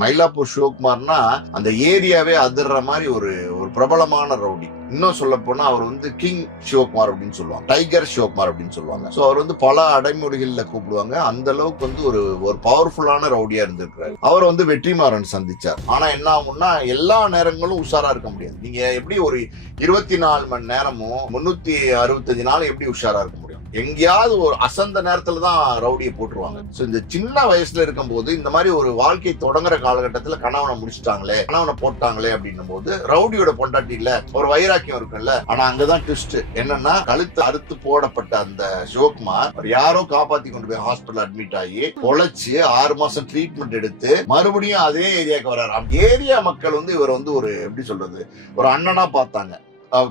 மயிலாப்பூர் சிவகுமார்னா அந்த ஏரியாவே அதிர்ற மாதிரி ஒரு ஒரு பிரபலமான ரவுடி. இன்னும் சொல்ல போனா அவர் வந்து கிங் சிவகுமார் அப்படின்னு சொல்லுவாங்க, டைகர் சிவகுமார் அப்படின்னு சொல்லுவாங்க. சோ அவர் வந்து பல அடைமொழிகள்ல கூப்பிடுவாங்க. அந்த அளவுக்கு வந்து ஒரு ஒரு பவர்ஃபுல்லான ரவுடியா இருந்திருக்கிறாரு. அவர் வந்து வெற்றிமாறன் சந்திச்சார். ஆனா என்ன ஆகும்னா எல்லா நேரங்களும் உஷாரா இருக்க முடியாது. நீங்க எப்படி ஒரு 24 மணி நேரமும் 365 நாள் எப்படி உஷாரா இருக்க முடியும்? எங்கேயாவது ஒரு அசந்த நேரத்துல தான் ரவுடியை போட்டுருவாங்க. இந்த சின்ன வயசுல இருக்கும் போது இந்த மாதிரி ஒரு வாழ்க்கை தொடங்குற காலகட்டத்துல கணவனை முடிச்சுட்டாங்களே, கணவனை போட்டாங்களே அப்படின்னும் போது ரவுடியோட பொண்டாட்டி இல்ல ஒரு வைராக்கியம் இருக்குல்ல. ஆனா அங்கதான் ட்விஸ்ட் என்னன்னா, கழுத்து அறுத்து போடப்பட்ட அந்த சிவகுமார் யாரோ காப்பாத்தி கொண்டு போய் ஹாஸ்பிட்டல் அட்மிட் ஆகி பொழைச்சு 6 மாசம் ட்ரீட்மெண்ட் எடுத்து மறுபடியும் அதே ஏரியாவுக்கு வர்றாரு. ஏரியா மக்கள் வந்து இவர் வந்து ஒரு எப்படி சொல்றது, ஒரு அண்ணனா பார்த்தாங்க,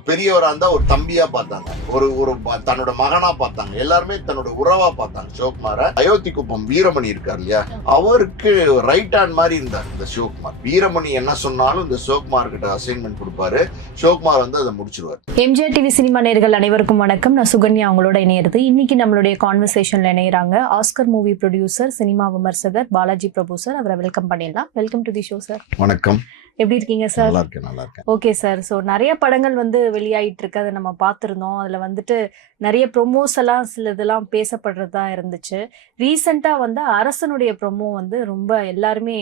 பெரியவரா இருந்தா ஒரு தம்பியா பார்த்தாங்க, ஒரு ஒரு தன்னோட மகனா பார்த்தாங்க, எல்லாருமே தன்னோட உறவா பார்த்தாங்க சிவகுமார. அயோத்தி குப்பம் வீரமணி இருக்காரு இல்லையா, அவருக்கு ரைட் ஹேண்ட் மாதிரி இருந்தார் இந்த சிவகுமார். வீரமணி என்ன சொன்னாலும் இந்த சிவகுமார் கிட்ட அசைன்மெண்ட் கொடுப்பாரு, சிவகுமார் வந்து அதை முடிச்சிருவார். எம்ஜிஆர் டிவி சினிமா நேயர்கள் அனைவருக்கும் வணக்கம். நான் சுகன்யா அவங்களோட இணையிறது. இன்னைக்கு நம்மளுடைய கான்வர்சேஷன்ல இணையறாங்க ஆஸ்கர் மூவி ப்ரொடியூசர், சினிமா விமர்சகர் பாலாஜி பிரபு சார். அவரை வெல்கம் பண்ணிடலாம். Welcome to the show sir. வணக்கம். எப்படி இருக்கீங்க சார்? நல்லா இருக்கேன், நல்லா இருக்கேன். Okay sir. ஸோ நிறைய படங்கள் வந்து வெளியாயிட்டு இருக்கு, அதை நம்ம பார்த்துருந்தோம். அதில் வந்துட்டு நிறைய ப்ரொமோஸ் எல்லாம் சில இதெல்லாம் பேசப்படுறதா இருந்துச்சு. ரீசெண்டாக வந்து அரசனுடைய ப்ரொமோ வந்து ரொம்ப எல்லாருமே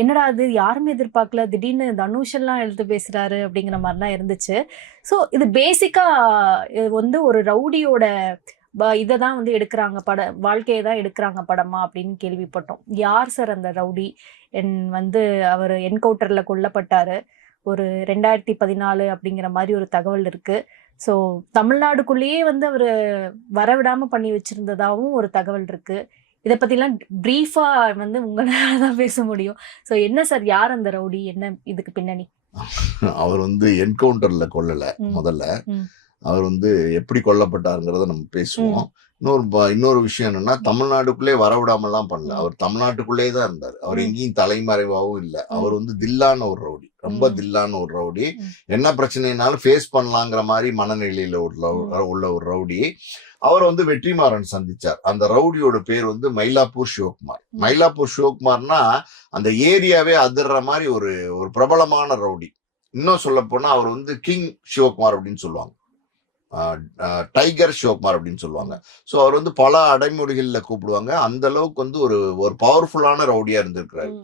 என்னடா அது யாருமே எதிர்பார்க்கல, திடீர்னு தனுஷ் எல்லாம் எழுத்து பேசுறாரு அப்படிங்கிற மாதிரிலாம் இருந்துச்சு. ஸோ இது பேசிக்கா வந்து ஒரு ரவுடியோட இதை தான் வந்து எடுக்கிறாங்க, வாழ்க்கையை தான் எடுக்கிறாங்க படமா அப்படின்னு கேள்விப்பட்டோம். யார் சார் அந்த ரவுடி? வந்து அவர் என்கவுண்டர்ல கொல்லப்பட்டாரு ஒரு 2014 அப்படிங்கிற மாதிரி ஒரு தகவல் இருக்கு. ஸோ தமிழ்நாடுக்குள்ளேயே வந்து அவர் வரவிடாம பண்ணி வச்சிருந்ததாகவும் ஒரு தகவல் இருக்கு. இதை பத்திலாம் பிரீஃபா வந்து உங்களால தான் பேச முடியும். ஸோ என்ன சார், யார் அந்த ரவுடி, என்ன இதுக்கு பின்னணி? அவர் வந்து என்கவுண்டர்ல கொல்லல. முதல்ல அவர் வந்து எப்படி கொல்லப்பட்டாருங்கிறத நம்ம பேசுவோம். இன்னொரு விஷயம் என்னன்னா, தமிழ்நாட்டுக்குள்ளே வரவிடாமலாம் பண்ணல. அவர் தமிழ்நாட்டுக்குள்ளே தான் இருந்தார். அவர் எங்கேயும் தலைமறைவாகவும் இல்லை. அவர் வந்து தில்லான ஒரு ரவுடி, ரொம்ப தில்லான ஒரு ரவுடி. என்ன பிரச்சனைனாலும் ஃபேஸ் பண்ணலாங்கிற மாதிரி மனநிலையில உள்ள ஒரு ரவுடி. அவர் வந்து வெற்றிமாறன் சந்திச்சார். அந்த ரவுடியோட பேர் வந்து மயிலாப்பூர் சிவகுமார். மயிலாப்பூர் சிவகுமார்னா அந்த ஏரியாவே அதிர்ற மாதிரி ஒரு ஒரு பிரபலமான ரவுடி. இன்னும் சொல்ல போனா அவர் வந்து கிங் சிவகுமார் அப்படின்னு சொல்லுவாங்க, டைகர் சிவகுமார் அப்படின்னு சொல்லுவாங்க. ஸோ அவர் வந்து பல அடைமொழிகள்ல கூப்பிடுவாங்க. அந்த அளவுக்கு வந்து ஒரு ஒரு பவர்ஃபுல்லான ரவுடியா இருந்திருக்கிறாரு.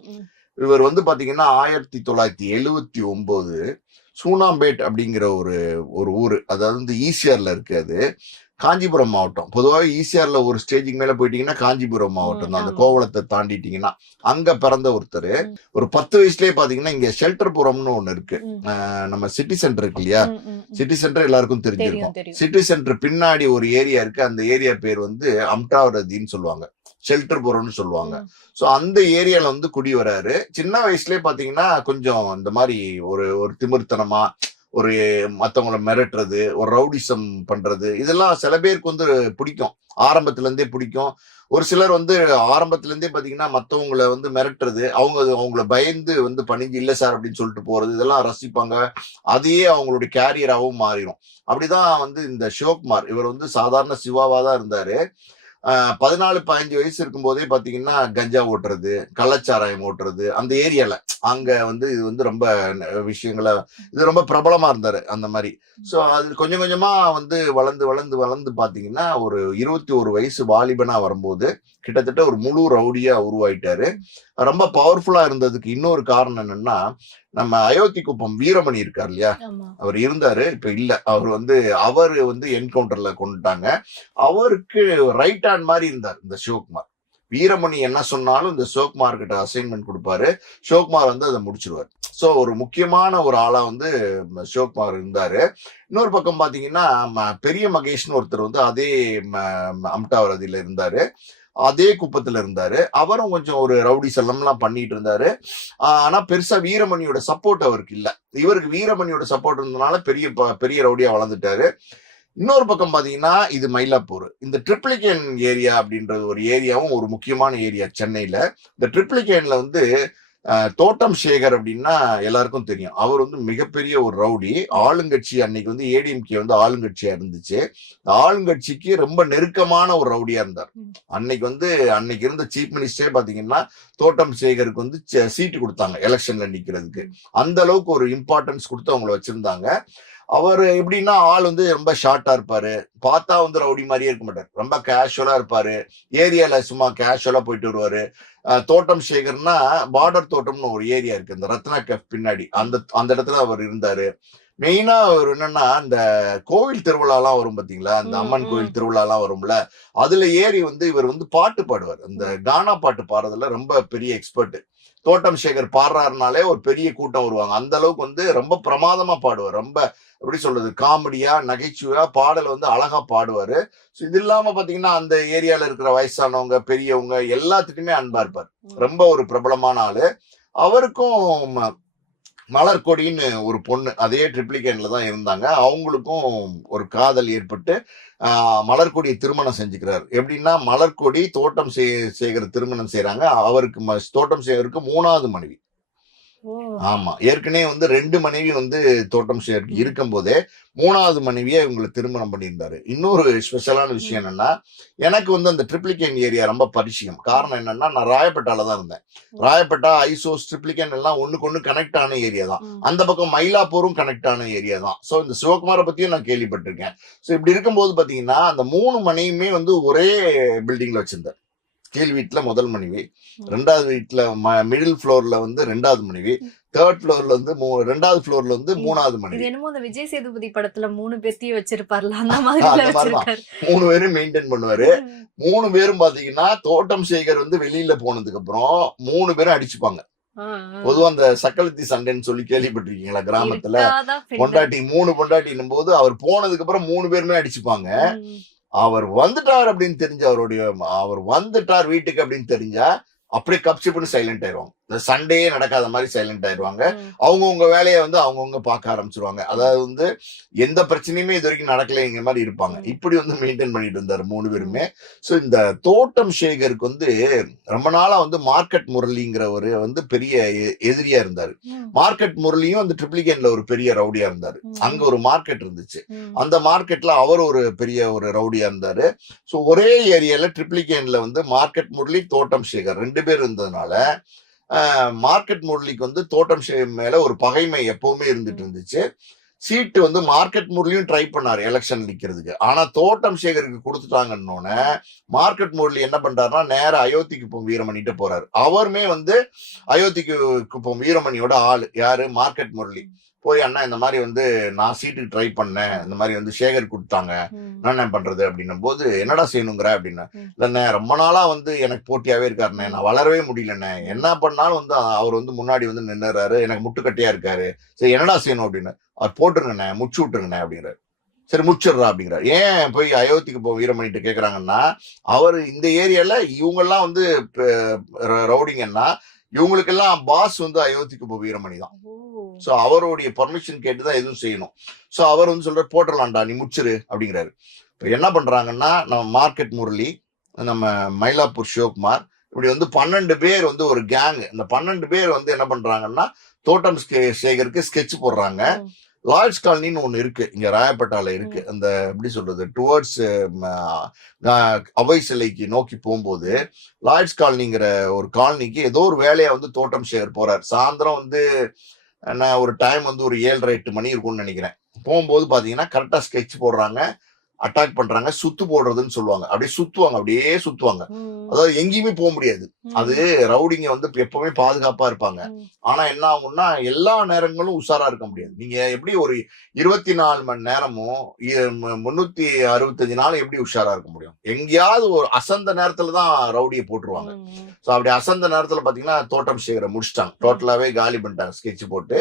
இவர் வந்து பாத்தீங்கன்னா 1979 சூனாம்பேட் அப்படிங்கிற ஒரு ஒரு ஊரு, அதாவது வந்து ஈசிஆர்ல இருக்கு. அது காஞ்சிபுரம் மாவட்டம். பொதுவாக ஈசிஆர்ல ஒரு ஸ்டேஜுக்கு மேல போயிட்டீங்கன்னா காஞ்சிபுரம் மாவட்டம் தான். அந்த கோவளத்தை தாண்டிட்டீங்கன்னா அங்க பிறந்த ஒருத்தர். ஒரு 10 வயசுலயே பாத்தீங்கன்னா இங்க ஷெல்டர்புரம்னு ஒண்ணு இருக்கு. நம்ம சிட்டி சென்டர் இருக்கு இல்லையா, சிட்டி சென்டர் எல்லாருக்கும் தெரிஞ்சிருக்கும். சிட்டி சென்டர் பின்னாடி ஒரு ஏரியா இருக்கு. அந்த ஏரியா பேர் வந்து அம்டாவரதின்னு சொல்லுவாங்க, ஷெல்டர்புரம்னு சொல்லுவாங்க. சோ அந்த ஏரியால வந்து குடி வராரு. சின்ன வயசுலயே பாத்தீங்கன்னா கொஞ்சம் இந்த மாதிரி ஒரு ஒரு திமிர்த்தனமா, ஒரு மத்தவங்களை மிரட்டுறது, ஒரு ரவுடிசம் பண்றது, இதெல்லாம் சில பேருக்கு வந்து பிடிக்கும், ஆரம்பத்துல இருந்தே பிடிக்கும். ஒரு சிலர் வந்து ஆரம்பத்துல இருந்தே பாத்தீங்கன்னா மத்தவங்களை வந்து மிரட்டுறது, அவங்கள பயந்து வந்து பணிஞ்சு இல்ல சார் அப்படின்னு சொல்லிட்டு போறது, இதெல்லாம் ரசிப்பாங்க. அதையே அவங்களுடைய கேரியராகவும் மாறிடும். அப்படிதான் வந்து இந்த சிவகுமார், இவர் வந்து சாதாரண சிவாவா தான் இருந்தாரு. 14-15 வயசு இருக்கும் போதே பாத்தீங்கன்னா கஞ்சா ஓட்டுறது, கள்ளச்சாராயம் ஓட்டுறது, அந்த ஏரியால அங்க வந்து இது வந்து ரொம்ப விஷயங்களை, இது ரொம்ப பிரபலமா இருந்தாரு அந்த மாதிரி. சோ அது கொஞ்சம் கொஞ்சமா வந்து வளர்ந்து வளர்ந்து வளர்ந்து பாத்தீங்கன்னா ஒரு 21 வயசு வாலிபனா வரும்போது கிட்டத்தட்ட ஒரு முழு ரவுடியா உருவாயிட்டாரு. ரொம்ப பவர்ஃபுல்லா இருந்ததுக்கு இன்னொரு காரணம் என்னன்னா, நம்ம அயோத்தி குப்பம் வீரமணி இருக்கார் இல்லையா, அவர் இருந்தாரு, இப்ப இல்ல. அவர் வந்து என்கவுண்டர்ல கொண்டுட்டாங்க. அவருக்கு ரைட் ஹேண்ட் மாதிரி இருந்தார் இந்த சிவகுமார். வீரமணி என்ன சொன்னாலும் இந்த சிவகுமார் கிட்ட அசைன்மெண்ட் கொடுப்பாரு, சிவகுமார் வந்து அதை முடிச்சிருவார். சோ ஒரு முக்கியமான ஒரு ஆளா வந்து சிவகுமார் இருந்தாரு. இன்னொரு பக்கம் பாத்தீங்கன்னா பெரிய மகேஷ்னு ஒருத்தர் வந்து அதே அம்டாவரதியில இருந்தாரு, அதே குப்பத்துல இருந்தாரு. அவரும் கொஞ்சம் ஒரு ரவுடி செல்லம்லாம் பண்ணிட்டு இருந்தாரு. ஆனா பெருசா வீரமணியோட சப்போர்ட் அவருக்கு இல்ல. இவருக்கு வீரமணியோட சப்போர்ட் இருந்ததுனால பெரிய ரவுடியா வளர்ந்துட்டாரு. இன்னொரு பக்கம் பாத்தீங்கன்னா இது மயிலாப்பூர். இந்த ட்ரிப்ளிகேன் ஏரியா அப்படின்றது ஒரு ஏரியாவும் ஒரு முக்கியமான ஏரியா சென்னையில. இந்த ட்ரிப்ளிகேன்ல வந்து தோட்டம் சேகர் அப்படின்னா எல்லாருக்கும் தெரியும். அவர் வந்து மிகப்பெரிய ஒரு ரவுடி. ஆளுங்கட்சி அன்னைக்கு வந்து ஏடிஎம்கே வந்து ஆளுங்கட்சியா இருந்துச்சு. ஆளுங்கட்சிக்கு ரொம்ப நெருக்கமான ஒரு ரவுடியா இருந்தார். அன்னைக்கு இருந்த சீஃப் மினிஸ்டரே பாத்தீங்கன்னா தோட்டம் சேகருக்கு வந்து சீட்டு கொடுத்தாங்க எலெக்ஷன்ல நிக்கிறதுக்கு. அந்த அளவுக்கு ஒரு இம்பார்ட்டன்ஸ் கொடுத்து அவங்களை வச்சிருந்தாங்க. அவர் எப்படின்னா ஆள் வந்து ரொம்ப ஷார்ட்டா இருப்பாரு. பார்த்தா வந்து ரவுடி மாதிரியே இருக்க மாட்டார். ரொம்ப கேஷுவலா இருப்பாரு. ஏரியால சும்மா கேஷுவலா போயிட்டு வருவாரு. தோட்டம் சேகர்னா பார்டர் தோட்டம்னு ஒரு ஏரியா இருக்கு இந்த ரத்னா கேஃப் பின்னாடி. அந்த இடத்துல அவர் இருந்தாரு. மெயினா அவர் என்னன்னா இந்த கோவில் திருவிழாலாம் வரும் பாத்தீங்களா, அந்த அம்மன் கோவில் திருவிழாலாம் வரும்ல, அதுல ஏறி வந்து இவர் வந்து பாட்டு பாடுவார். அந்த கானா பாட்டு பாடுறதுல ரொம்ப பெரிய எக்ஸ்பர்ட். தோட்டம் சேகர் பாடுறாருனாலே ஒரு பெரிய கூட்டம் வருவாங்க. அந்த அளவுக்கு வந்து ரொம்ப பிரமாதமா பாடுவார். ரொம்ப எப்படி சொல்றது, காமெடியா நகைச்சுவையா பாடல் வந்து அழகா பாடுவாரு. இது இல்லாம பாத்தீங்கன்னா அந்த ஏரியால இருக்கிற வயசானவங்க பெரியவங்க எல்லாத்துக்குமே அன்பா இருப்பார். ரொம்ப ஒரு பிரபலமான ஆளு. அவருக்கும் மலர்கொடின்னு ஒரு பொண்ணு அதே ட்ரிப்ளிகேன்ல தான் இருந்தாங்க. அவங்களுக்கும் ஒரு காதல் ஏற்பட்டு மலர்கொடியை திருமணம் செஞ்சுக்கிறார். எப்படின்னா மலர்கொடி தோட்டம் சேகர் திருமணம் செய்யறாங்க. அவருக்கு தோட்டம் சேகருக்கு 3வது மனைவி. ஆமா, ஏற்கனவே வந்து 2 மனைவி வந்து தோட்டம் சேகருக்கு இருக்கும் போதே 3வது மனைவியை இவங்களை திருமணம் பண்ணியிருந்தாரு. இன்னொரு ஸ்பெஷலான விஷயம் என்னன்னா, எனக்கு வந்து அந்த ட்ரிப்ளிகேன் ஏரியா ரொம்ப பரிச்சயம். காரணம் என்னன்னா, நான் ராயப்பேட்டால தான் இருந்தேன். ராயப்பேட்டா, ஐசோஸ், ட்ரிப்ளிகேன் எல்லாம் ஒண்ணுக்கு ஒண்ணு கனெக்ட் ஆன ஏரியா தான். அந்த பக்கம் மயிலாப்பூரும் கனெக்ட் ஆன ஏரியா தான். சோ இந்த சிவகுமாரை பத்தியும் நான் கேள்விப்பட்டிருக்கேன். சோ இப்படி இருக்கும்போது பாத்தீங்கன்னா அந்த 3 மனைவியுமே வந்து ஒரே பில்டிங்ல வச்சிருந்தார். கீழ் வீட்டுல முதல் மனைவி, 2வது வீட்டுல மிடில் ஃப்ளோர்ல வந்து 2வது மனைவி, 3rd ஃப்ளோர்ல வந்து 2வது ஃப்ளோர்ல வந்து 3வது மனைவி. என்னமோ அந்த விஜய் சேதுபதி படத்துல 3 பேர்த்தையும் வச்சிருப்பார்ல அந்த மாதிரி 3 பேரும் மெயின்டைன் பண்ணுவாரு. 3 பேரும் பாத்தீங்கன்னா தோட்டம் சேகர் வந்து வெளியில போனதுக்கு அப்புறம் 3 பேரும் அடிச்சுப்பாங்க. பொதுவா அந்த சக்களத்தி சண்டைன்னு சொல்லி கேள்விப்பட்டிருக்கீங்களா கிராமத்துல? பொண்டாட்டி 3 பொண்டாட்டின்னும் போது அவர் போனதுக்கு அப்புறம் 3 பேருமே அடிச்சுப்பாங்க. அவர் வந்துட்டார் அப்படின்னு தெரிஞ்ச அவர் வந்துட்டார் வீட்டுக்கு அப்படின்னு தெரிஞ்சா அப்படியே கப்சிப்புன்னு சைலண்ட் ஆயிடுவாங்க. இந்த சண்டையே நடக்காத மாதிரி சைலண்ட் ஆயிடுவாங்க. அவங்கவுங்க வேலையை வந்து அவங்கவுங்க பார்க்க ஆரம்பிச்சிருவாங்க. அதாவது வந்து எந்த பிரச்சனையுமே இது வரைக்கும் நடக்கலைங்கிற மாதிரி இருப்பாங்க. இப்படி வந்து மெயின்டைன் பண்ணிட்டு இருந்தாரு 3 பேருமே. சோ இந்த தோட்டம் சேகருக்கு வந்து ரொம்ப நாளா வந்து மார்க்கெட் முரளிங்கிறவரு வந்து பெரிய எதிரியா இருந்தாரு. மார்க்கெட் முரளியும் அந்த ட்ரிப்ளிகேன்ல ஒரு பெரிய ரவுடியா இருந்தாரு. அங்க ஒரு மார்க்கெட் இருந்துச்சு. அந்த மார்க்கெட்ல அவர் ஒரு பெரிய ஒரு ரவுடியா இருந்தாரு. சோ ஒரே ஏரியால ட்ரிப்ளிகேன்ல வந்து மார்க்கெட் முரளி, தோட்டம் சேகர் 2 பேர் இருந்ததுனால மார்க்கெட் முரளிக்கு வந்து தோட்டம் சேகர் மேல ஒரு பகைமை எப்பவுமே இருந்துட்டு இருந்துச்சு. சீட்டு வந்து மார்க்கெட் முரளியும் ட்ரை பண்ணாரு எலெக்ஷன் நிக்கிறதுக்கு. ஆனா தோட்டம் சேகருக்கு கொடுத்துட்டாங்கன்னொன்னே மார்க்கெட் முரளி என்ன பண்றாருன்னா நேர அயோத்திக்கு போகும் வீரமணிட்டு போறாரு. அவருமே வந்து அயோத்திக்கு போகும் வீரமணியோட ஆளு யாரு, மார்க்கெட் முரளி. போய் அண்ணா இந்த மாதிரி வந்து நான் சீட்டுக்கு ட்ரை பண்ணேன், இந்த மாதிரி வந்து சேகர் கொடுத்தாங்க, நான் என்ன பண்றது அப்படின்னும் போது என்னடா செய்யணுங்கிற அப்படின்னா, இல்லண்ணே ரொம்ப நாளா வந்து எனக்கு போட்டியாவே இருக்காருண்ணே, நான் வளரவே முடியலண்ணே, என்ன பண்ணாலும் வந்து அவர் வந்து முன்னாடி வந்து நின்னுறாரு, எனக்கு முட்டுக்கட்டையா இருக்காரு, சரி என்னடா செய்யணும் அப்படின்னு, அவர் போட்டுருங்கண்ணே முச்சு விட்டுருங்கண்ணே அப்படிங்கிறாரு. சரி முச்சிடுறா அப்படிங்கிறார். ஏன் போய் அயோத்திக்கு போ வீரமணிட்டு கேக்குறாங்கன்னா, அவர் இந்த ஏரியால இவங்க எல்லாம் வந்து ரவுடிங்கன்னா இவங்களுக்கெல்லாம் பாஸ் வந்து அயோத்திக்கு போ வீரமணி தான். சோ அவருடைய பர்மிஷன் கேட்டுதான் எதுவும் செய்யணும். சோ அவர் வந்து சொல்ற போட்டுடலாம்டா நீ முச்சிரு அப்படிங்கிறாரு. இப்ப என்ன பண்றாங்கன்னா நம்ம மார்க்கெட் முரளி, நம்ம மயிலாப்பூர் சிவகுமார், இப்படி வந்து 12 பேர் வந்து ஒரு கேங். இந்த 12 பேர் வந்து என்ன பண்றாங்கன்னா தோட்டம் சேகருக்கு ஸ்கெட்ச் போடுறாங்க. லார்ட்ஸ் காலனின்னு ஒண்ணு இருக்கு இங்க ராயப்பேட்டால இருக்கு. அந்த எப்படி சொல்றது டுவர்ட்ஸ் அவை சிலைக்கு நோக்கி போகும்போது லார்ட்ஸ் காலனிங்கிற ஒரு காலனிக்கு ஏதோ ஒரு வேலையா வந்து தோட்டம் சேகர் போறாரு. சாயந்தரம் வந்து என்ன ஒரு டைம் வந்து ஒரு 7:30 8 மணி இருக்கும்னு நினைக்கிறேன். போகும்போது பாத்தீங்கன்னா கரெக்டா ஸ்கெட்ச் போடுறாங்க, அட்டாக் பண்றாங்க, சுத்து போடுறதுன்னு சொல்லுவாங்க. அப்படியே சுத்துவாங்க. அதாவது எங்கேயுமே போக முடியாது. அது ரவுடிங்க வந்து எப்பவுமே பாதுகாப்பா இருப்பாங்க. ஆனா என்ன ஆகும்னா எல்லா நேரங்களும் உஷாரா இருக்க முடியாது. நீங்க எப்படி ஒரு 24 மணி நேரமும் 365 நாளும் எப்படி உஷாரா இருக்க முடியும்? எங்கேயாவது ஒரு அசந்த நேரத்துலதான் ரவுடியை போட்டுருவாங்க. சோ அப்படி அசந்த நேரத்துல பாத்தீங்கன்னா தோட்டம் சேகரை முடிச்சிட்டாங்க. டோட்டலாவே காலி பண்ணிட்டாங்க ஸ்கெட்ச் போட்டு.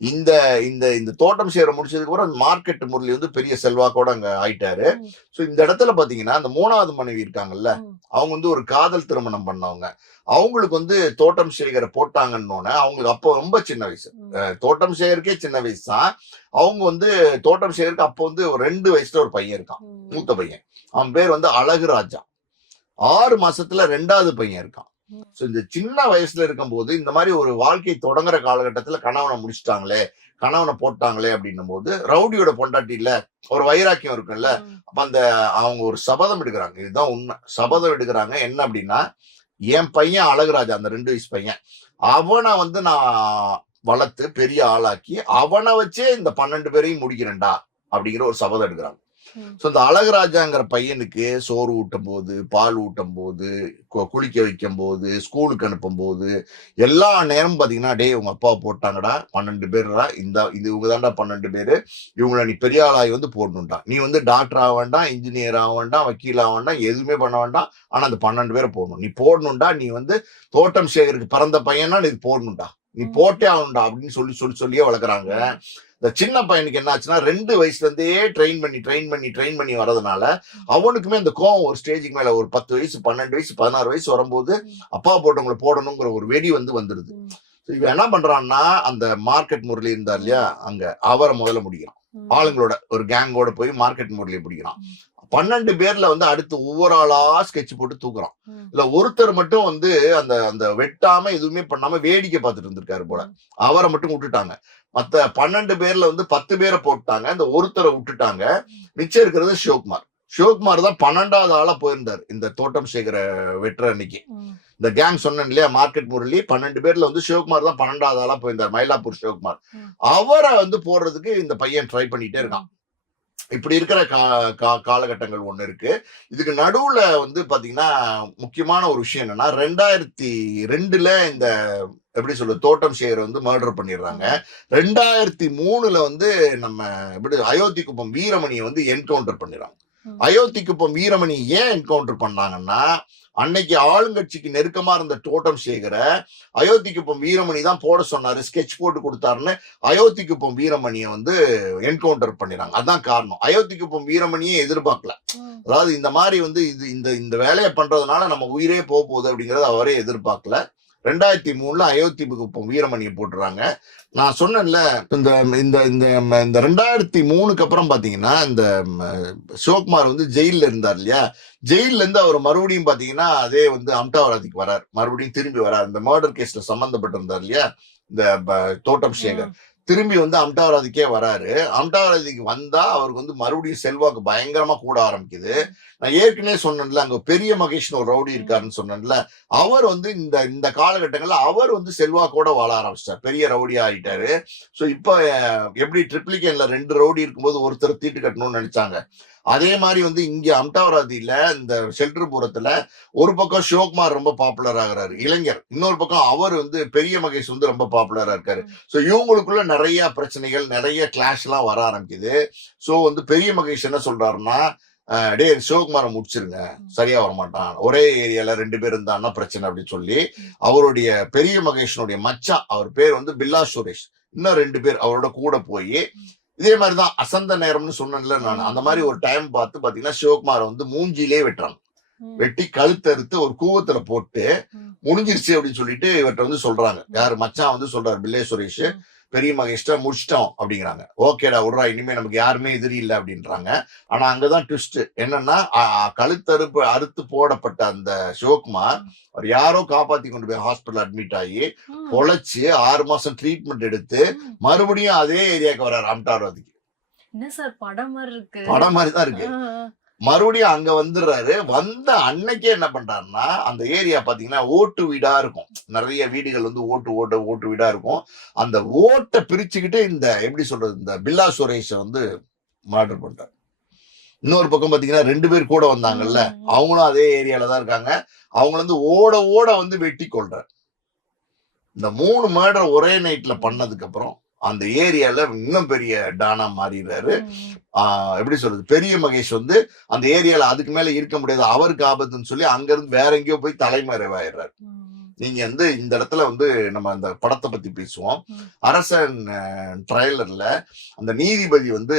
இந்த இந்த இந்த தோட்டம் சேகரை முடிச்சதுக்கு அப்புறம் மார்க்கெட் முரளி வந்து பெரிய செல்வாக்கோட அங்க ஆயிட்டாரு. சோ இந்த இடத்துல பாத்தீங்கன்னா அந்த 3வது மனைவி இருக்காங்கல்ல, அவங்க வந்து ஒரு காதல் திருமணம் பண்ணவங்க. அவங்களுக்கு வந்து தோட்டம் சேகரை போட்டாங்கன்னு அவங்களுக்கு அப்போ ரொம்ப சின்ன வயசு. தோட்டம் சேகருக்கே சின்ன வயசு தான். அவங்க வந்து தோட்டம் சேகருக்கு அப்போ வந்து ஒரு 2 வயசுல ஒரு பையன் இருக்கான், மூத்த பையன். அவன் பேர் வந்து அழகு ராஜா. 6 மாசத்துல 2வது பையன் இருக்கான். சோ இந்த சின்ன வயசுல இருக்கும்போது இந்த மாதிரி ஒரு வாழ்க்கை தொடங்குற காலகட்டத்துல கணவனை முடிச்சிட்டாங்களே, கணவனை போட்டாங்களே அப்படின்னும் போது ரவுடியோட பொண்டாட்டி இல்ல, ஒரு வைராக்கியம் இருக்குல்ல. அப்ப அந்த அவங்க ஒரு சபதம் எடுக்கிறாங்க. இதுதான் உண்மை. சபதம் எடுக்கிறாங்க. என்ன அப்படின்னா, என் பையன் அழகுராஜா, அந்த 2 வயசு பையன், அவனை வந்து நான் வளர்த்து பெரிய ஆளாக்கி அவனை வச்சே இந்த 12 பேரையும் முடிக்கிறேன்டா அப்படிங்கிற ஒரு சபதம் எடுக்கிறாங்க. சோ இந்த அழகுராஜாங்கிற பையனுக்கு சோறு ஊட்டும் போது, பால் ஊட்டும் போது, குளிக்க வைக்கும் போது, ஸ்கூலுக்கு அனுப்பும் போது, எல்லா நேரமும் பாத்தீங்கன்னா, டேய் உங்க அப்பாவை போட்டாங்கடா, 12 பேர்டா, இது இவங்க தான்டா 12 பேரு, இவங்களை நீ பெரிய ஆளாகி வந்து போடணும்டா, நீ வந்து டாக்டர் ஆக வேண்டாம், இன்ஜினியர் ஆக வேண்டாம், வக்கீல் ஆக வேண்டாம், எதுவுமே பண்ண வேண்டாம், ஆனா அந்த 12 பேரை போடணும், நீ போடணும்டா, நீ வந்து தோட்டம் சேகருக்கு பிறந்த பையனா நீ போடணும்டா, நீ போட்டே ஆகணும்டா அப்படின்னு சொல்லியே வளர்க்குறாங்க. இந்த சின்ன பையனுக்கு என்ன ஆச்சுன்னா 2 வயசுல இருந்தே ட்ரெயின் பண்ணி வரதுனால அவனுக்குமே இந்த கோவம் ஒரு ஸ்டேஜுக்கு மேல ஒரு 10 வயசு 12 வயசு 16 வயசு வரும்போது அப்பா போட்டவங்களை போடணுங்கிற ஒரு வெடி வந்துருது. இவன் என்ன பண்றான்னா, அந்த மார்க்கெட் முரளி இருந்தார் இல்லையா, அங்க அவரை முதல்ல முடிக்கிறான். ஆளுங்களோட ஒரு கேங்கோட போய் மார்க்கெட் முரளியை பிடிக்கிறான். 12 பேர்ல வந்து அடுத்து ஒவ்வொரு ஆளா ஸ்கெட்ச் போட்டு தூக்குறான். இல்ல ஒருத்தர் மட்டும் வந்து அந்த அந்த வெட்டாம எதுவுமே பண்ணாம வேடிக்கை பார்த்துட்டு இருந்திருக்காரு போல. அவரை மட்டும் விட்டுட்டாங்க. மத்த 12 பேர்ல வந்து 10 பேரை போட்டாங்க. இந்த ஒருத்தரை விட்டுட்டாங்க. மிச்சம் இருக்கிறது சிவகுமார். சிவகுமார் தான் 12வது ஆளா போயிருந்தார் இந்த தோட்டம் சேகர வெட்டுற அன்னைக்கு. இந்த கேங் சொன்னேன் இல்லையா, மார்க்கெட் முரளி 12 பேர்ல வந்து சிவகுமார் தான் 12வது ஆளா போயிருந்தார், மயிலாப்பூர் சிவகுமார். அவரை வந்து போடுறதுக்கு இந்த பையன் ட்ரை பண்ணிட்டே இருக்கான். இப்படி இருக்கிற காலகட்டங்கள் ஒண்ணு இருக்கு. இதுக்கு நடுவுல வந்து பாத்தீங்கன்னா முக்கியமான ஒரு விஷயம் என்னன்னா, 2002ல இந்த எப்படி சொல்றது தோட்டம் சேகர் வந்து மர்டர் பண்ணிடுறாங்க. 2003ல வந்து நம்ம எப்படி அயோத்தி குப்பம் வீரமணியை வந்து என்கவுண்டர் பண்ணிடுறாங்க. அயோத்தி குப்பம் வீரமணி ஏன் என்கவுண்டர் பண்ணாங்கன்னா, அன்னைக்கு ஆளுங்கட்சிக்கு நெருக்கமா இருந்த தோட்டம் சேகரை அயோத்தி குப்பம் வீரமணி தான் போட சொன்னாரு, ஸ்கெட்ச் போட்டு கொடுத்தாருன்னு அயோத்தி குப்பம் வீரமணியை வந்து என்கவுண்டர் பண்ணிடுறாங்க. அதான் காரணம். அயோத்தி குப்பம் வீரமணியே எதிர்பார்க்கல. அதாவது இந்த மாதிரி வந்து இந்த வேலையை பண்றதுனால நம்ம உயிரே போகுது அப்படிங்கறத அவரே எதிர்பார்க்கல. 2003ல அயோத்தி குப்பம் வீரமணியை போட்டுறாங்க. நான் சொன்னேன்ல, இந்த இந்த இந்த இந்த 2003க்கு அப்புறம் பாத்தீங்கன்னா இந்த சிவகுமார் வந்து ஜெயில இருந்தார் இல்லையா, ஜெயில இருந்து அவர் மறுபடியும் பாத்தீங்கன்னா அதே வந்து அம்டாவராதிக்கு வரார், மறுபடியும் திரும்பி வரார். இந்த மர்டர் கேஸ்ல சம்பந்தப்பட்டிருந்தார் இல்லையா இந்த தோட்டம் சேகர், திரும்பி வந்து அம்டாவராதிக்கே வராரு. அம்டாவராதிக்கு வந்தா அவருக்கு வந்து மறுபடியும் செல்வாக்கு பயங்கரமா கூட ஆரம்பிக்குது. நான் ஏற்கனவே சொன்னேன்ல, அங்க பெரிய மகேஷ்னு ஒரு ரவுடி இருக்காருன்னு சொன்னேன்ல, அவர் வந்து இந்த காலகட்டங்கள்ல அவர் வந்து செல்வாக்கோட வாழ ஆரம்பிச்சிட்டார், பெரிய ரவுடியா ஆயிட்டாரு. சோ இப்ப எப்படி ட்ரிப்ளிகேன்ல 2 ரவுடி இருக்கும்போது ஒருத்தர் தீட்டு கட்டணும்னு நினைச்சாங்க, அதே மாதிரி வந்து இங்க அம்டாவராதியில இந்த ஷெல்டர்புரத்துல ஒரு பக்கம் சிவகுமார் ரொம்ப பாப்புலர் ஆகுறாரு, இளைஞர். இன்னொரு பக்கம் அவர் வந்து பெரிய மகேஷ் வந்து ரொம்ப பாப்புலரா இருக்காரு. சோ இவங்களுக்குள்ள நிறைய பிரச்சனைகள், நிறைய கிளாஷ் எல்லாம் வர ஆரம்பிக்குது. சோ வந்து பெரிய மகேஷ் என்ன சொல்றாருன்னா, டே சிவகுமாரை முடிச்சிருங்க, சரியா வரமாட்டான், ஒரே ஏரியால 2 பேர் இருந்தான்னா பிரச்சனை அப்படின்னு சொல்லி அவருடைய பெரிய மகேஷனுடைய மச்சான், அவர் பேர் வந்து பில்லா சுரேஷ், இன்னும் 2 பேர் அவரோட கூட போய் இதே மாதிரிதான் அசந்த நேரம்னு சொன்னேன்ல நான், அந்த மாதிரி ஒரு டைம் பார்த்து பாத்தீங்கன்னா சிவகுமாரை வந்து மூஞ்சிலே வெட்டுறாங்க. வெட்டி கழுத்தறுத்து ஒரு கூவத்துல போட்டு முடிஞ்சிருச்சு அப்படின்னு சொல்லிட்டு இவர்கிட்ட வந்து சொல்றாங்க. யாரு மச்சான் வந்து சொல்றாரு, பில்லே சுரேஷ், பெரிய மகேஷ்ட முடிச்சிட்டோம் அப்படிங்கிறாங்க. ஓகேடா விடுறா, இனிமே நமக்கு யாருமே எதிரி இல்லை அப்படின்றாங்க. ஆனா அங்கதான் ட்விஸ்ட் என்னன்னா, அறுத்து போடப்பட்ட அந்த சிவகுமார் அவர் யாரோ காப்பாத்தி கொண்டு போய் ஹாஸ்பிட்டல் அட்மிட் ஆகி பொழைச்சு 6 மாசம் ட்ரீட்மெண்ட் எடுத்து மறுபடியும் அதே ஏரியாவுக்கு வர்றாரு, அம்டாவராதிக்கு. என்ன சார் படம் மாதிரி இருக்கு? படம் மாதிரி தான் இருக்கு. மறுபடியும் அங்க வந்துடுறாரு. வந்த அன்னைக்கே என்ன பண்றாருன்னா, அந்த ஏரியா பாத்தீங்கன்னா ஓட்டு வீடா இருக்கும், நிறைய வீடுகள் வந்து ஓட்டு வீடா இருக்கும். அந்த ஓட்டை பிரிச்சுக்கிட்டு இந்த எப்படி சொல்றது இந்த பில்லா சுரேஷ வந்து மர்டர் பண்றாரு. இன்னொரு பக்கம் பாத்தீங்கன்னா 2 பேர் கூட வந்தாங்கல்ல, அவங்களும் அதே ஏரியால தான் இருக்காங்க. அவங்க வந்து ஓட வந்து வெட்டி கொள்றாரு. இந்த 3 மர்டர் ஒரே நைட்ல பண்ணதுக்கு அப்புறம் அந்த ஏரியால இன்னும் பெரிய டானா மாறிடுறாரு. எப்படி சொல்றது, பெரிய மகேஷ் வந்து அந்த ஏரியால அதுக்கு மேல இருக்க முடியாது, அவருக்கு ஆபத்துன்னு சொல்லி அங்க இருந்து வேற எங்கேயோ போய் தலைமறைவாயிடுறாரு. நீங்க வந்து இந்த இடத்துல வந்து நம்ம அந்த படத்தை பத்தி பேசுவோம். அரசன் ட்ரைலர்ல அந்த நீதிபதி வந்து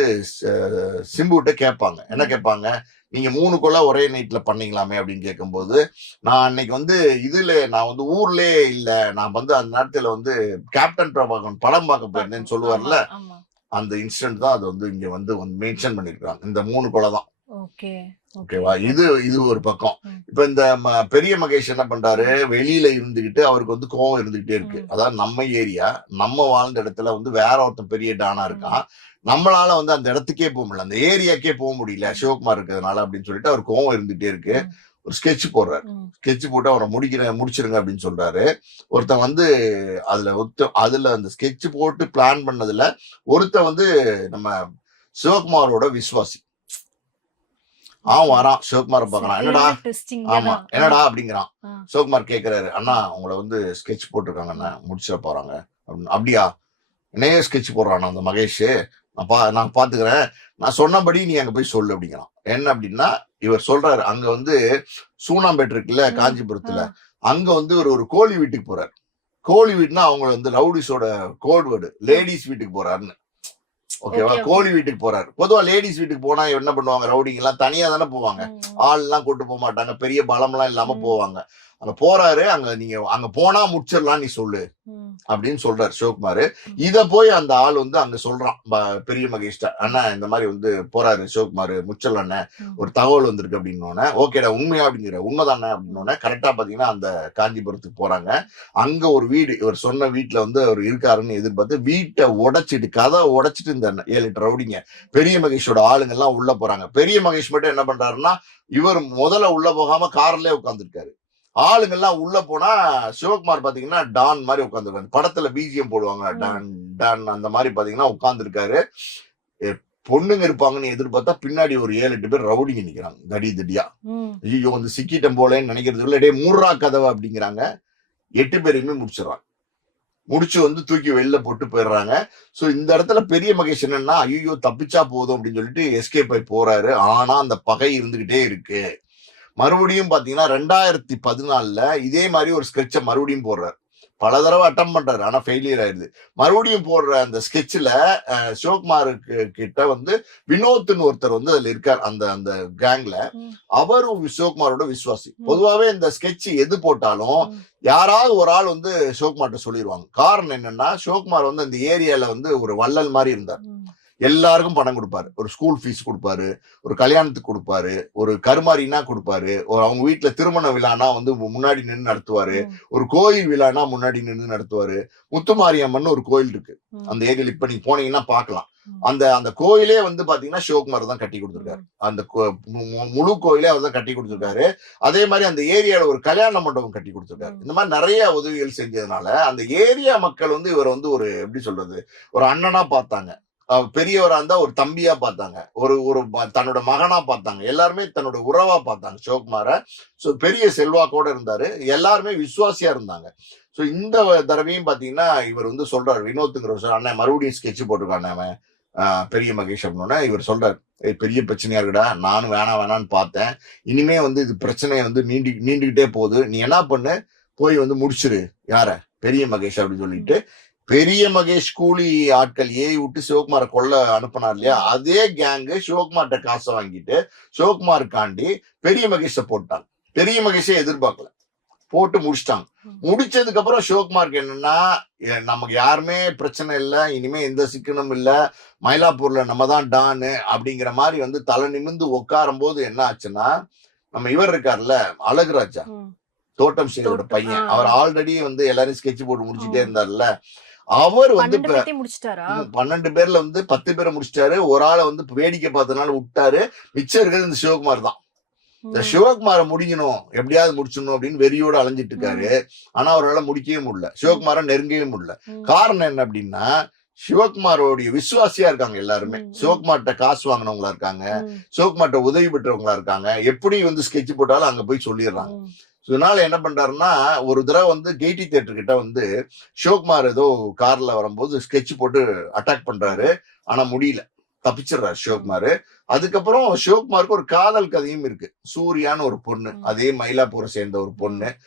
சிம்புகிட்ட கேட்பாங்க, என்ன கேட்பாங்க, நீங்க 3 கொலை ஒரே நைட்ல பண்ணீங்களாமே அப்படின்னு கேட்கும்போது, நான் அன்னைக்கு வந்து நான் வந்து ஊர்லயே இல்ல, நான் வந்து அந்த நேரத்துல வந்து கேப்டன் பிரபாகரன் படம் பார்க்க போயிருந்தேன்னு சொல்லுவார்ல, அந்த இன்சிடென்ட் தான் அது வந்து இங்க வந்து மென்ஷன் பண்ணிருக்காங்க. இந்த 3 கொலை தான். ஓகேவா? இது இது ஒரு பக்கம். இப்ப இந்த பெரிய மகேஷ் என்ன பண்றாரு, வெளியில இருந்துகிட்டு அவருக்கு வந்து கோவம் இருந்துகிட்டே இருக்கு. அதாவது நம்ம ஏரியா, நம்ம வாழ்ந்த இடத்துல வந்து வேற ஒருத்தன் பெரிய டானா இருக்கான். நம்மளால வந்து அந்த இடத்துக்கே போக முடியல, அந்த ஏரியாக்கே போக முடியல சிவகுமார் இருக்கிறதுனால அப்படின்னு சொல்லிட்டு அவர் கோவம் இருந்துகிட்டே இருக்கு. ஒரு ஸ்கெட்ச் போடுறாரு. ஸ்கெட்ச் போட்டு அவரை முடிச்சிருங்க அப்படின்னு சொல்றாரு. ஒருத்தன் வந்து அதுல அந்த ஸ்கெட்ச் போட்டு பிளான் பண்ணதுல ஒருத்தன் வந்து நம்ம சிவகுமாரோட விசுவாசி. வரான் சிவகுமார பாக்கலாம். என்னடா? ஆமா, என்னடா அப்படிங்கிறான். சிவகுமார் கேக்குறாரு, அண்ணா உங்களை வந்து ஸ்கெட்ச் போட்டிருக்காங்க அண்ணா, முடிச்சிட போறாங்க அப்படின்னு. அப்படியா? என்னையே ஸ்கெட்ச் போடுறான் அந்த மகேஷ், நான் பாத்துக்கிறேன், நான் சொன்னபடி நீ அங்க போய் சொல்லு அப்படிங்கிறான். என்ன அப்படின்னா இவர் சொல்றாரு, அங்க வந்து சூனாம்பேட்டு இருக்குல்ல காஞ்சிபுரத்துல, அங்க வந்து ஒரு கோழி வீட்டுக்கு போறாரு. கோழி வீட்டுனா அவங்க வந்து ரவுடிஸோட கோட் வேர்டு, லேடிஸ் வீட்டுக்கு போறாருன்னு. ஓகேவா? கோழி வீட்டுக்கு போறாரு. பொதுவா லேடிஸ் வீட்டுக்கு போனா என்ன பண்ணுவாங்க, ரவுடிங்க எல்லாம் தனியா தானே போவாங்க, ஆள் எல்லாம் கூட்டு போக மாட்டாங்க, பெரிய பலம் எல்லாம் இல்லாம போவாங்க. அங்க போறாரு, நீங்க அங்க போனா முடிச்சிடலாம் நீ சொல்லு அப்படின்னு சொல்றாரு சிவகுமார். இத போய் அந்த ஆள் வந்து அங்க சொல்றான் பெரிய மகேஷ்ட, அண்ணா இந்த மாதிரி வந்து போறாரு சிவகுமார், முச்சல் ஒரு தகவல் வந்திருக்கு அப்படின்னு. ஓகேடா, உண்மையா அப்படிங்கிற, உண்மைதானே அப்படின்னு. கரெக்டா பாத்தீங்கன்னா அந்த காஞ்சிபுரத்துக்கு போறாங்க. அங்க ஒரு வீடு, இவர் சொன்ன வீட்டுல வந்து அவர் இருக்காருன்னு எதிர்பார்த்து வீட்டை உடைச்சிட்டு, கதை உடைச்சிட்டு இந்த 7-8 ரவுடிங்க பெரிய மகேஷோட ஆளுங்க எல்லாம் உள்ள போறாங்க. பெரிய மகேஷ் மட்டும் என்ன பண்றாருன்னா, இவர் முதல்ல உள்ள போகாம கார்லயே உட்காந்துருக்காரு. ஆளுங்க எல்லாம் உள்ள போனா சிவகுமார் பாத்தீங்கன்னா டான் மாதிரி உட்காந்துருக்காரு. படத்துல பிஜிஎம் போடுவாங்க, டான் டான், அந்த மாதிரி பாத்தீங்கன்னா உட்கார்ந்து இருக்காரு. பொண்ணுங்க இருப்பாங்கன்னு எதிர்பார்த்தா பின்னாடி ஒரு 7-8 பேர் ரவுடிங்க நிக்கிறாங்க தடியா. ஐயோ வந்து சிக்கிட்டம் போலன்னு நினைக்கிறதுக்குள்ள டே மூர்ரா கதவை அப்படிங்கிறாங்க. 8 பேரையுமே முடிச்சிடறாங்க. முடிச்சு வந்து தூக்கி வெளில போட்டு போயிடுறாங்க. சோ இந்த இடத்துல பெரிய மகேஷ் என்னன்னா, ஐயோ தப்பிச்சா போதும் அப்படின்னு சொல்லிட்டு எஸ்கேப் ஆகி போறாரு. ஆனா அந்த பகை இருந்துகிட்டே இருக்கு. மறுபடியும் பாத்தீங்கன்னா 2014 இதே மாதிரி ஒரு ஸ்கெட்சை மறுபடியும் போடுறாரு. பல தடவை அட்டம் பண்றாரு, ஆனா ஃபெயிலியர் ஆயிருது. மறுபடியும் போடுற அந்த ஸ்கெட்ச்ல சிவகுமாருக்கு கிட்ட வந்து வினோத்னு ஒருத்தர் வந்து அதுல இருக்கார் அந்த அந்த கேங்ல. அவரும் சிவகுமாரோட விசுவாசி. பொதுவாவே இந்த ஸ்கெட்ச் எது போட்டாலும் யாராவது ஒரு ஆள் வந்து சிவகுமார்ட்ட சொல்லிடுவாங்க. காரணம் என்னன்னா, சிவகுமார் வந்து அந்த ஏரியால வந்து ஒரு வள்ளல் மாதிரி இருந்தார். எல்லாருக்கும் பணம் கொடுப்பாரு. ஒரு ஸ்கூல் ஃபீஸ் கொடுப்பாரு, ஒரு கல்யாணத்துக்கு கொடுப்பாரு, ஒரு கருமாரினா கொடுப்பாரு, ஒரு அவங்க வீட்டுல திருமண விழானா வந்து முன்னாடி நின்று நடத்துவாரு, ஒரு கோயில் விழானா முன்னாடி நின்று நடத்துவாரு. முத்துமாரியம்மன் ஒரு கோயில் இருக்கு அந்த ஏரியால, இப்ப நீங்க போனீங்கன்னா பாக்கலாம். அந்த அந்த கோயிலே வந்து பாத்தீங்கன்னா சிவகுமார் தான் கட்டி கொடுத்திருக்காரு. அந்த முழு கோயிலே அவர் தான் கட்டி கொடுத்திருக்காரு. அதே மாதிரி அந்த ஏரியால ஒரு கல்யாண மண்டபம் கட்டி கொடுத்திருக்காரு. இந்த மாதிரி நிறைய உதவிகள் செஞ்சதுனால அந்த ஏரியா மக்கள் வந்து இவர் வந்து ஒரு எப்படி சொல்றது, ஒரு அண்ணனா பார்த்தாங்க. பெரியவரா இருந்தா ஒரு தம்பியா பார்த்தாங்க, ஒரு ஒரு தன்னோட மகனா பார்த்தாங்க, எல்லாருமே தன்னோட உறவா பார்த்தாங்க சிவகுமார. சோ பெரிய செல்வாக்கோட இருந்தாரு, எல்லாருமே விசுவாசியா இருந்தாங்க. சோ இந்த தடவையும் பாத்தீங்கன்னா இவர் வந்து சொல்றாரு, வினோத்துங்கிற அண்ணன் மறுபடியும் ஸ்கெட்ச் போட்டிருக்கான் அவன் பெரிய மகேஷ் அப்படின்னா. இவர் சொல்றாரு, பெரிய பிரச்சனையா இருக்குடா, நானும் வேணான்னு பார்த்தேன், இனிமே வந்து இது பிரச்சனையை வந்து நீண்டுகிட்டே போகுது, நீ என்ன பண்ணு, போய் வந்து முடிச்சிரு யார, பெரிய மகேஷ் அப்படின்னு சொல்லிட்டு. பெரிய மகேஷ் கூலி ஆட்கள் ஏறி விட்டு சிவகுமாரை கொல்ல அனுப்பினார் இல்லையா, அதே கேங்கு சிவகுமார்ட்ட காசை வாங்கிட்டு சிவகுமாருக்காண்டி பெரிய மகேஷ போட்டாங்க. பெரிய மகேஷே எதிர்பார்க்கல, போட்டு முடிச்சிட்டாங்க. முடிச்சதுக்கு அப்புறம் சிவகுமாருக்கு என்னன்னா, நமக்கு யாருமே பிரச்சனை இல்லை, இனிமே எந்த சிக்கனும் இல்லை, மயிலாப்பூர்ல நம்ம தான் டானு அப்படிங்கிற மாதிரி வந்து தலை நிமிந்து உட்காரும் போது என்ன ஆச்சுன்னா, நம்ம இவர் இருக்காருல்ல அழகுராஜா, தோட்டம் சேரோட பையன், அவர் ஆல்ரெடி வந்து எல்லாரும் ஸ்கெட்ச் போட்டு முடிச்சுட்டே இருந்தாருல்ல, அவர் வந்து 12 பேர்ல வந்து 10 பேரை முடிச்சிட்டாரு. ஒரு ஆளை வந்து வேடிக்கை பார்த்ததுனால விட்டாரு. மிச்சம் இருக்கிறது இந்த சிவகுமார் தான். இந்த சிவகுமாரை முடிக்கணும், எப்படியாவது முடிச்சிடணும் அப்படின்னு வெறியோட அலைஞ்சிட்டு இருக்காரு. ஆனா அவரால் முடிக்கவே முடியல, சிவகுமாரை நெருங்கவே முடியல. காரணம் என்ன அப்படின்னா, சிவகுமாரோடைய விசுவாசியா இருக்காங்க எல்லாருமே. சிவகுமார்ட்ட காசு வாங்கினவங்களா இருக்காங்க, சிவகுமார்ட்ட உதவி பெற்றவங்களா இருக்காங்க. எப்படி வந்து ஸ்கெட்ச் போட்டாலும் அங்க போய் சொல்லிடுறாங்க. இதனால என்ன பண்றாருன்னா, ஒரு தடவை வந்து கேடி தியேட்டர் கிட்ட வந்து சிவகுமார் ஏதோ கார்ல வரும்போது ஸ்கெட்ச் போட்டு அட்டாக் பண்றாரு. ஆனா முடியல, தப்பிச்சிடுறாரு சிவகுமார். அதுக்கப்புறம் சிவகுமாருக்கு ஒரு காதல் கதையும் இருக்கு. சூர்யான்னு ஒரு பொண்ணு, அதே மயிலாப்பூரை சேர்ந்த ஒரு பொண்ணு.